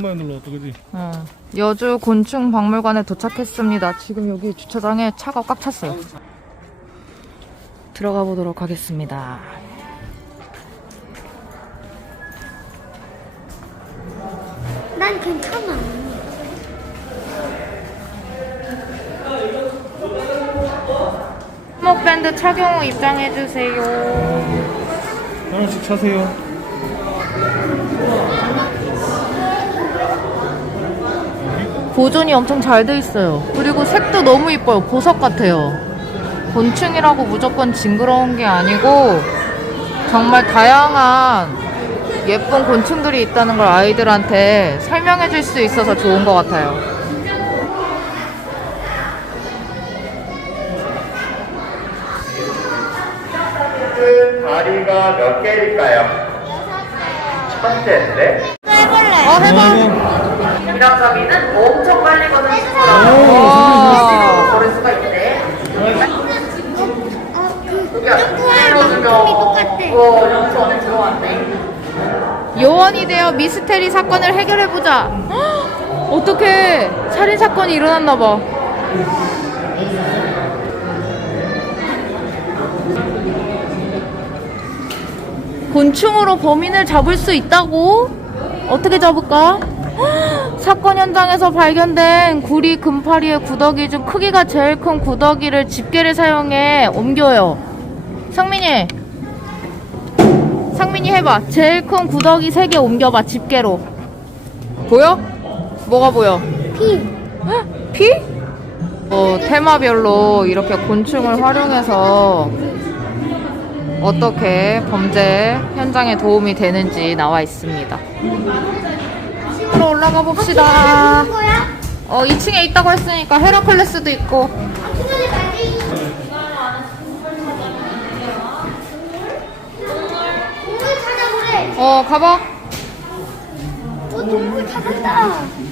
오랜만에 놀러 왔다 그지? 어, 여주 곤충 박물관에 도착했습니다. 지금 여기 주차장에 차가 꽉 찼어요. 들어가 보도록 하겠습니다. 난 괜찮아. 목밴드 착용 후 입장해주세요. 하나씩 차세요 보존이 엄청 잘 돼 있어요. 그리고 색도 너무 이뻐요. 보석 같아요. 곤충이라고 무조건 징그러운 게 아니고 정말 다양한 예쁜 곤충들이 있다는 걸 아이들한테 설명해 줄 수 있어서 좋은 것 같아요. 다리가 몇 개일까요? 첫째인데 해볼래. 어, 해봐. 미라가비는 엄청 빨리 걷는 친구라고. 와. 걸을 수가 있대. 여기 앞에 점프하는 눌러주면 방법이 똑같대. 어, 영수 안에 들어왔네. 요원이 되어 미스테리 사건을 해결해보자. 어떻게 살인 사건이 일어났나봐. 곤충으로 범인을 잡을 수 있다고? 어떻게 잡을까? 사건 현장에서 발견된 구리 금파리의 구더기 중 크기가 제일 큰 구더기를 집게를 사용해 옮겨요. 상민이, 상민이 해봐. 제일 큰 구더기 세개 옮겨봐 집게로. 보여? 뭐가 보여? 피. 헉, 피? 어, 테마별로 이렇게 곤충을 활용해서 어떻게 범죄 현장에 도움이 되는지 나와 있습니다. 로 올라가 봅시다. 어, 2층에 있다고 했으니까 헤라클레스도 있고. 어, 가봐. 어, 동물 찾았다.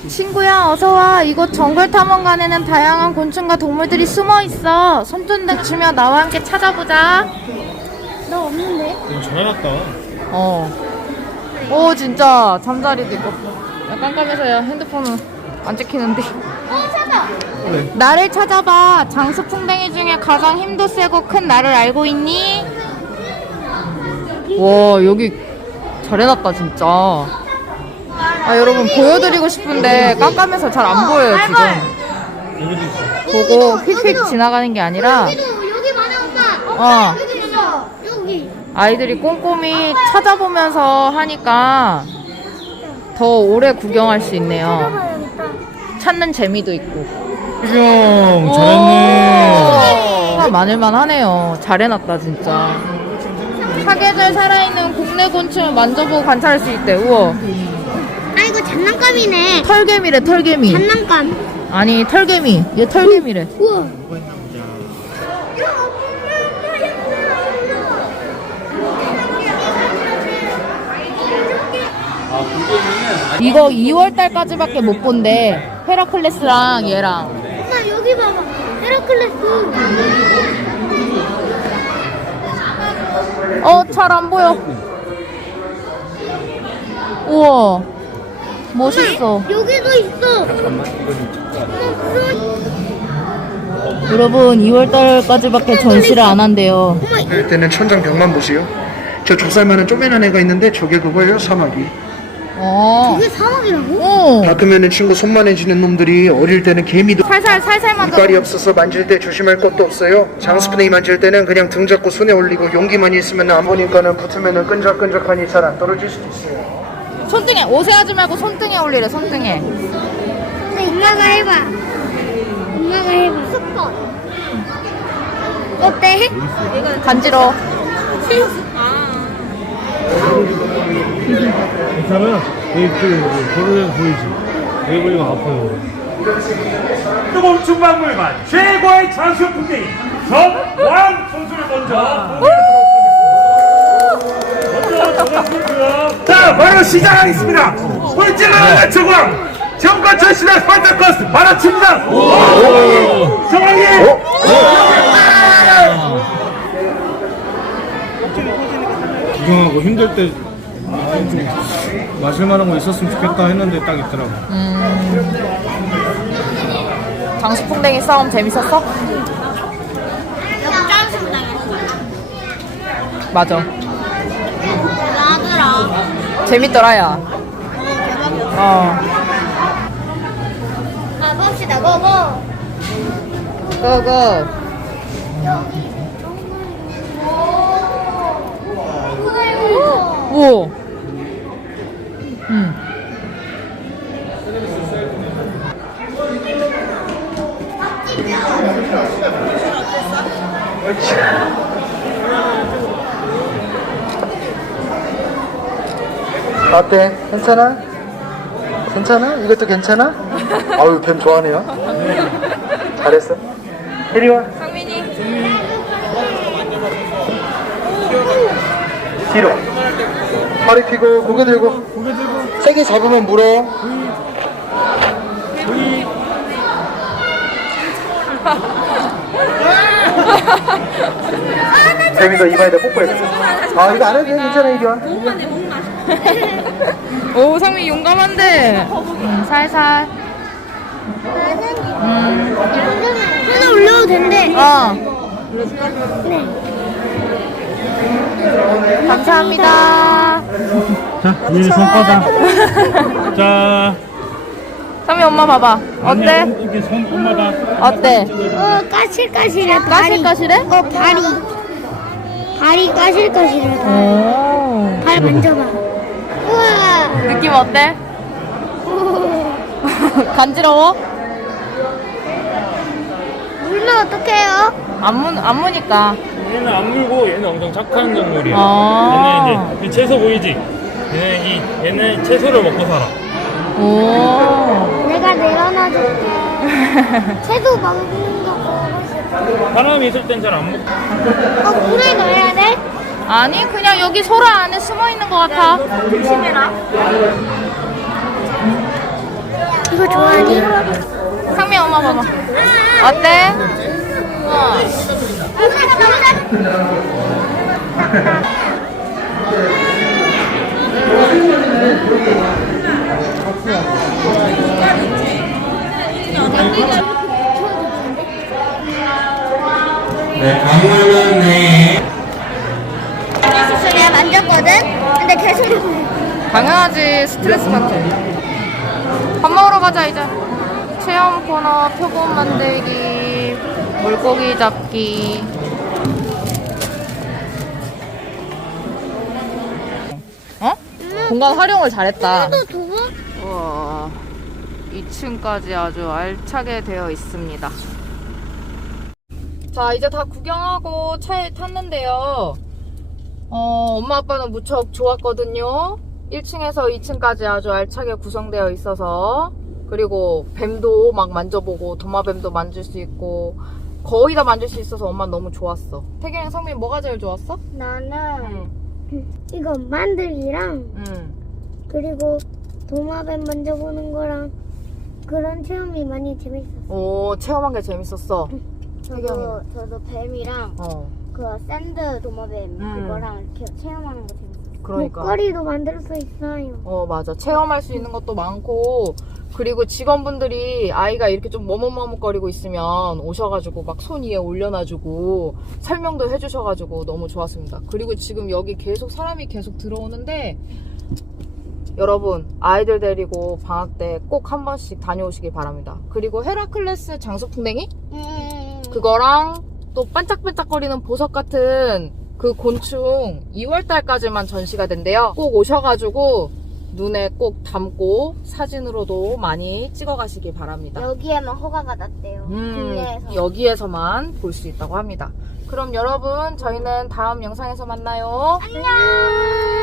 친구야, 어서 와. 이곳 정글 탐험관에는 다양한 곤충과 동물들이 숨어 있어. 손전등 주며 나와 함께 찾아보자. 너 없는데? 잘 해놨다 어. 오, 진짜 잠자리도 있고. 야, 깜깜해서요. 핸드폰은 안 찍히는데. 어, 찾아. 나를 찾아봐. 장수 풍뎅이 중에 가장 힘도 세고 큰 나를 알고 있니? 와, 여기 잘 해놨다, 진짜. 아, 여러분, 보여드리고 싶은데 깜깜해서 잘 안 보여요, 지금. 여기도 있어 보고 휙휙. 지나가는 게 아니라 여기도 여기 많아 오빠. 어. 여기 있어. 여기. 아이들이 꼼꼼히 찾아보면서 하니까 더 오래 구경할 수 있네요. 찾는 재미도 있고. 희경 잘했네 오, 많을만 하네요. 잘 해놨다, 진짜. 사계절 살아있는 국내 곤충을 만져보고 관찰할 수 있대. 우와. 아 이거 장난감이네. 털개미래, 털개미. 장난감. 아니, 털개미. 얘 털개미래. 우와. 이거 2월 달까지밖에 못 본대. 헤라클레스랑 얘랑. 엄마 여기 봐봐. 헤라클레스. 어, 잘 안 보여. 우와. 멋있어. 여기도 있어. 여러분, 2월달까지밖에 전시를 안 한대요. 이럴 때는 천장 벽만 보세요 저 좁쌀만한 쪼매난 애가 있는데 저게 그거예요 사마귀 어. 이게 사막이라고? 어. 닦으면 친구 손만 해지는 놈들이 어릴 때는 개미도 살살, 살살 만져. 이빨이 없어서 만질 때 조심할 것도 없어요 장스프레이 만질 때는 그냥 등 잡고 손에 올리고 용기만 있으면 안 보니까는 붙으면 끈적끈적하니 잘 안 떨어질 수도 있어요 손등에, 옷에 하지 말고 손등에 올리래, 손등에. 근데 엄마가 해봐. 엄마가 해봐. 스폰. 어때? 간지러. 괜찮아? 그 걸으면 보이지. 여기 걸리면 아파요 뜨거운 중박물관 최고의 장수 풍뎅이 정왕 선수를 먼저 먼저 자 바로 시작하겠습니다. 꿀찌는 정왕 정권 전시대 스파르타커스 바로 칩니다. 정왕이! 구경하고 힘들 때 아, 좀 마실 만한 거 있었으면 좋겠다 했는데 딱 있더라고. 장수풍뎅이 싸움 재밌었어? 여기 당했어. 맞아. 나더라. 재밌더라, 야. 어. 아, 봅시다. 고고. 고고. 오. 응. 어때? 괜찮아? 괜찮아? 이것도 괜찮아? 아유 뱀 좋아하네요 잘했어 이리 와 상민이. 뒤로 허리 펴고 고개 들고 세게 잡으면 물어 재민도 이마에다 뽀뽀했어 아 이거 안 해도 돼 괜찮아 이리 와 오, 상민이 용감한데. 응, 살살. 하나 올려도 된대. 어. 감사합니다. 자, 얘 손바닥. 자, 상민 엄마 봐봐. 어때? 안녕. 이렇게 손 엄마가. 어때? 어, 까실까실해. 발이. 까실까실해? 어, 발이. 발이 까실까실해. 발. 오. 발 만져봐. 우와. 느낌 어때? 간지러워? 물면 어떡해요? 안, 문, 안 무니까. 얘는 안 물고 얘는 엄청 착한 동물이야. 아. 얘는 이제 이 채소 보이지? 얘는 이 얘는 채소를 먹고 살아. 오. 내가 내려놔줄게. 새도 먹는 거 보고 싶어. 사람이 있을 땐 잘 안 먹고. 어, 물에 넣어야 돼? 아니, 그냥 여기 소라 안에 숨어 있는 것 같아. 조심해라. 이거 좋아하니? 상민 엄마 봐봐. 어때? 우와. 네, 강물은 네. 내가 만졌거든? 근데 계속 당연하지 스트레스 받지 밥 먹으러 가자 이제 체험 코너 표본 만들기 물고기 잡기 공간 활용을 잘했다 또 두부? 우와 2층까지 아주 알차게 되어 있습니다 자 이제 다 구경하고 차에 탔는데요 어, 엄마 아빠는 무척 좋았거든요. 1층에서 2층까지 아주 알차게 구성되어 있어서 그리고 뱀도 막 만져보고 도마뱀도 만질 수 있고 거의 다 만질 수 있어서 엄마 너무 좋았어. 태경이 성민 뭐가 제일 좋았어? 나는 응. 이거 만들기랑 응. 그리고 도마뱀 만져보는 거랑 그런 체험이 많이 재밌었어. 오 체험한 게 재밌었어. 저도 저도 뱀이랑 어. 그 샌드 도마뱀 음. 그거랑 이렇게 체험하는 거 재밌었어. 그러니까. 목걸이도 만들 수 있어요. 어 맞아 체험할 수 있는 것도 많고 그리고 직원분들이 아이가 이렇게 좀 머뭇머뭇거리고 있으면 오셔가지고 막 손 위에 올려놔주고 설명도 해주셔가지고 너무 좋았습니다 그리고 지금 여기 계속 사람이 계속 들어오는데 여러분 아이들 데리고 방학 때 꼭 한 번씩 다녀오시기 바랍니다 그리고 헤라클레스 장수풍뎅이 음. 그거랑 또 반짝반짝거리는 보석 같은 그 곤충 2월달까지만 전시가 된대요. 꼭 오셔가지고 눈에 꼭 담고 사진으로도 많이 찍어 가시기 바랍니다. 여기에만 허가가 났대요. 음, 국내에서. 여기에서만 볼 수 있다고 합니다. 그럼 여러분 저희는 다음 영상에서 만나요. 안녕.